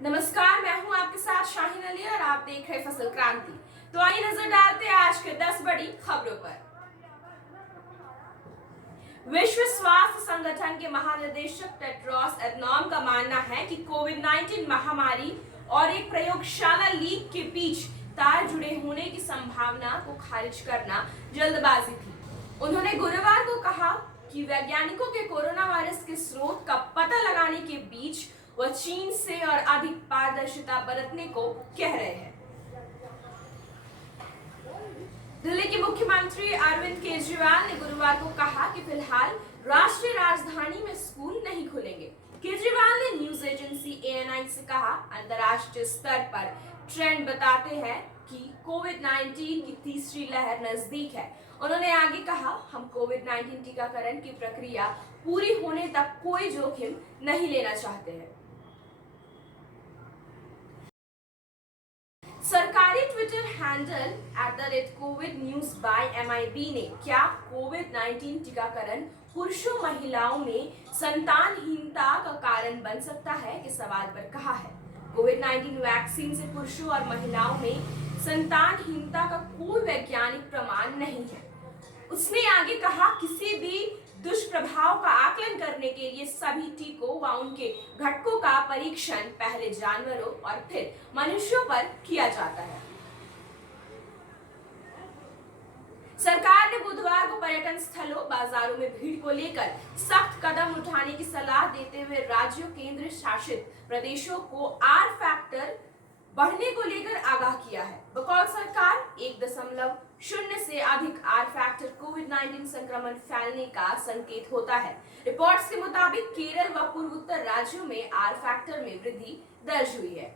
नमस्कार, मैं हूं आपके साथ शाहीन अली और आप देख रहे फसल क्रांति। तो आइए नजर डालते हैं आज के 10 बड़ी खबरों पर। विश्व स्वास्थ्य संगठन के महानिदेशक टेड्रोस एडनॉम का मानना है कि कोविड-19 महामारी और एक प्रयोगशाला लीक के बीच तार जुड़े होने की संभावना को खारिज करना जल्दबाजी थी। उन्होंने गुरुवार को कहा कि वैज्ञानिकों के कोरोना वायरस के स्रोत का पता लगाने के बीच वह चीन से और अधिक पारदर्शिता बरतने को कह रहे हैं। दिल्ली के मुख्यमंत्री अरविंद केजरीवाल ने गुरुवार को कहा कि फिलहाल राष्ट्रीय राजधानी में स्कूल नहीं खुलेंगे। केजरीवाल ने न्यूज एजेंसी ANI से कहा, अंतर्राष्ट्रीय स्तर पर ट्रेंड बताते हैं कि कोविड-19 की तीसरी लहर नजदीक है। उन्होंने आगे कहा, हम कोविड-19 टीकाकरण की प्रक्रिया पूरी होने तक कोई जोखिम नहीं लेना चाहते हैं। सरकारी ट्विटर हैंडल @COVIDNews/MIB ने क्या कोविड-19 टीकाकरण पुरुषों महिलाओं में संतानहीनता का कारण बन सकता है के सवाल पर कहा है, कोविड-19 वैक्सीन से पुरुषों और महिलाओं में संतानहीनता का कोई वैज्ञानिक प्रमाण नहीं है। उसने आगे कहा, किसी भी दुष्प्रभाव का आकलन करने के लिए सभी टीकों व उनके घटकों का परीक्षण पहले जानवरों और फिर मनुष्यों पर किया जाता है। सरकार ने बुधवार को पर्यटन स्थलों, बाजारों में भीड़ को लेकर सख्त कदम उठाने की सलाह देते हुए राज्यों, केंद्र शासित प्रदेशों को R फैक्टर बढ़ने को लेकर आगाह किया है। बकौल सरकार 1.0 से अधिक R फैक्टर कोविड-19 संक्रमण फैलने का संकेत होता है। रिपोर्ट्स के मुताबिक केरल व पूर्वोत्तर राज्यों में R फैक्टर में वृद्धि दर्ज हुई है।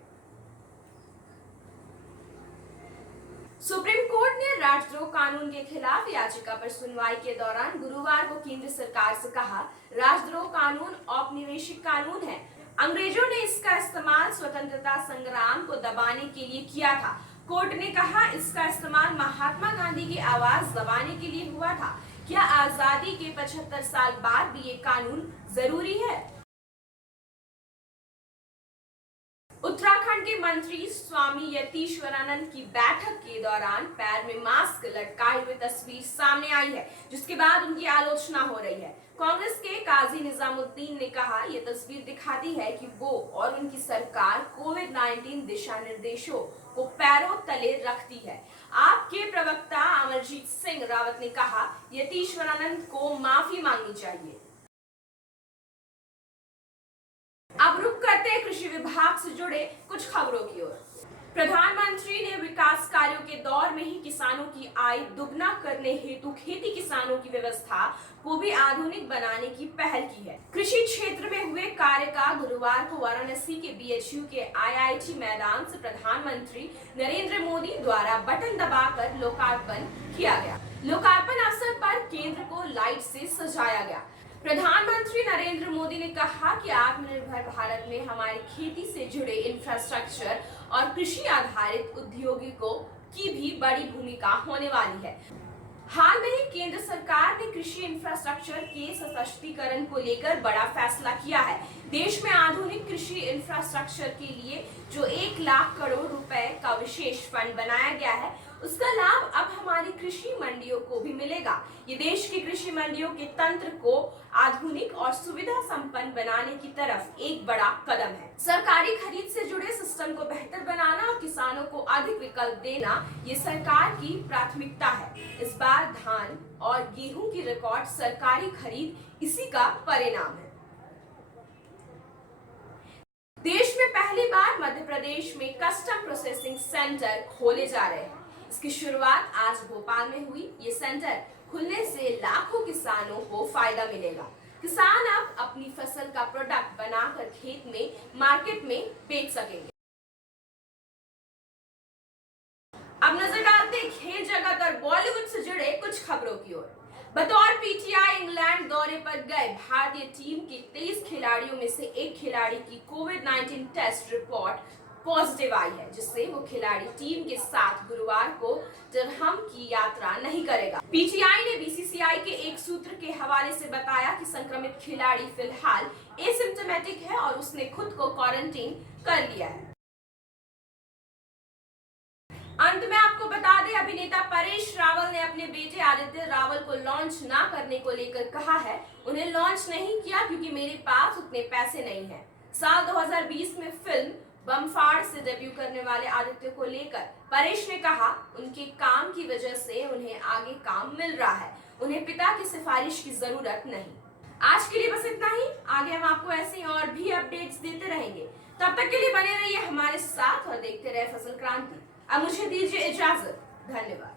सुप्रीम कोर्ट ने राजद्रोह कानून के खिलाफ याचिका पर सुनवाई के दौरान गुरुवार को केंद्र सरकार से कहा, राजद्रोह कानून औपनिवेशिक कानून है। अंग्रेजों ने इसका इस्तेमाल स्वतंत्रता संग्राम को दबाने के लिए किया था। कोर्ट ने कहा, इसका इस्तेमाल महात्मा गांधी की आवाज दबाने के लिए हुआ था। क्या आजादी के 75 साल बाद भी ये कानून जरूरी है? उत्तराखंड के मंत्री स्वामी यतीश्वरानंद की बैठक के दौरान पैर में मास्क लटकाए हुए तस्वीर सामने आई है, जिसके बाद उनकी आलोचना हो रही है। कांग्रेस के काजी निजामुद्दीन ने कहा, यह तस्वीर दिखाती है कि वो और उनकी सरकार कोविड-19 दिशा निर्देशों को पैरों तले रखती है। आपके प्रवक्ता अमरजीत सिंह रावत ने कहा, यतीश्वरानंद को माफी मांगनी चाहिए। अब रुक करते हैं कृषि विभाग से जुड़े कुछ खबरों की ओर। प्रधानमंत्री ने विकास कार्यों के दौर में ही किसानों की आय दुगना करने हेतु खेती किसानों की व्यवस्था को भी आधुनिक बनाने की पहल की है। कृषि क्षेत्र में हुए कार्य का गुरुवार को वाराणसी के BHU के IIT मैदान से प्रधानमंत्री नरेंद्र मोदी द्वारा बटन दबाकर लोकार्पण किया गया। लोकार्पण अवसर पर केंद्र को लाइट से सजाया गया। प्रधानमंत्री नरेंद्र मोदी ने कहा कि आत्मनिर्भर भारत में हमारी खेती से जुड़े इंफ्रास्ट्रक्चर और कृषि आधारित उद्योगों की भी बड़ी भूमिका होने वाली है। हाल में ही केंद्र सरकार ने कृषि इंफ्रास्ट्रक्चर के सशक्तिकरण को लेकर बड़ा फैसला किया है। देश में आधुनिक कृषि इंफ्रास्ट्रक्चर के लिए जो 1 लाख करोड़ रुपए का विशेष फंड बनाया गया है, उसका लाभ अब हमारी कृषि मंडियों को भी मिलेगा। ये देश की कृषि मंडियों के तंत्र को आधुनिक और सुविधा संपन्न बनाने की तरफ एक बड़ा कदम है। सरकारी खरीद से जुड़े सिस्टम को बेहतर बनाना और किसानों को अधिक विकल्प देना ये सरकार की प्राथमिकता है। इस बार धान और गेहूं की रिकॉर्ड सरकारी खरीद इसी का परिणाम है। देश में पहली बार मध्य प्रदेश में कस्टम प्रोसेसिंग सेंटर खोले जा रहे हैं। इसकी शुरुआत आज भोपाल में हुई। ये सेंटर खुलने से लाखों किसानों को फायदा मिलेगा। किसान अब अपनी फसल का प्रोडक्ट बनाकर खेत में मार्केट में बेच सकेंगे। अब नजर डालते हैं खेल जगत और बॉलीवुड से जुड़े कुछ खबरों की ओर। बतौर PTI इंग्लैंड दौरे पर गए भारतीय टीम के 23 खिलाड़ियों में से एक खिलाड़ी की कोविड-19 टेस्ट रिपोर्ट पॉजिटिव आई है, जिससे वो खिलाड़ी टीम के साथ गुरुवार को डरहम की यात्रा नहीं करेगा। PTI ने BCCI के एक सूत्र के हवाले से बताया कि संक्रमित खिलाड़ी फिलहाल एसिम्टोमेटिक है और उसने खुद को क्वारंटीन कर लिया है। अंत में आपको बता दें, अभिनेता परेश रावल ने अपने बेटे आदित्य रावल को लॉन्च ना करने को लेकर कहा है, उन्हें लॉन्च नहीं किया क्योंकि मेरे पास उतने पैसे नहीं हैं। साल 2020 में फिल्म बमफाड़ से डेब्यू करने वाले आदित्य को लेकर परेश ने कहा, उनके काम की वजह से उन्हें आगे काम मिल रहा है, उन्हें पिता की सिफारिश की जरूरत नहीं। आज के लिए बस इतना ही। आगे हम आपको ऐसे और भी अपडेट्स देते रहेंगे। तब तक के लिए बने रहिए हमारे साथ और देखते रहे फसल क्रांति। अब मुझे दीजिए इजाजत। धन्यवाद।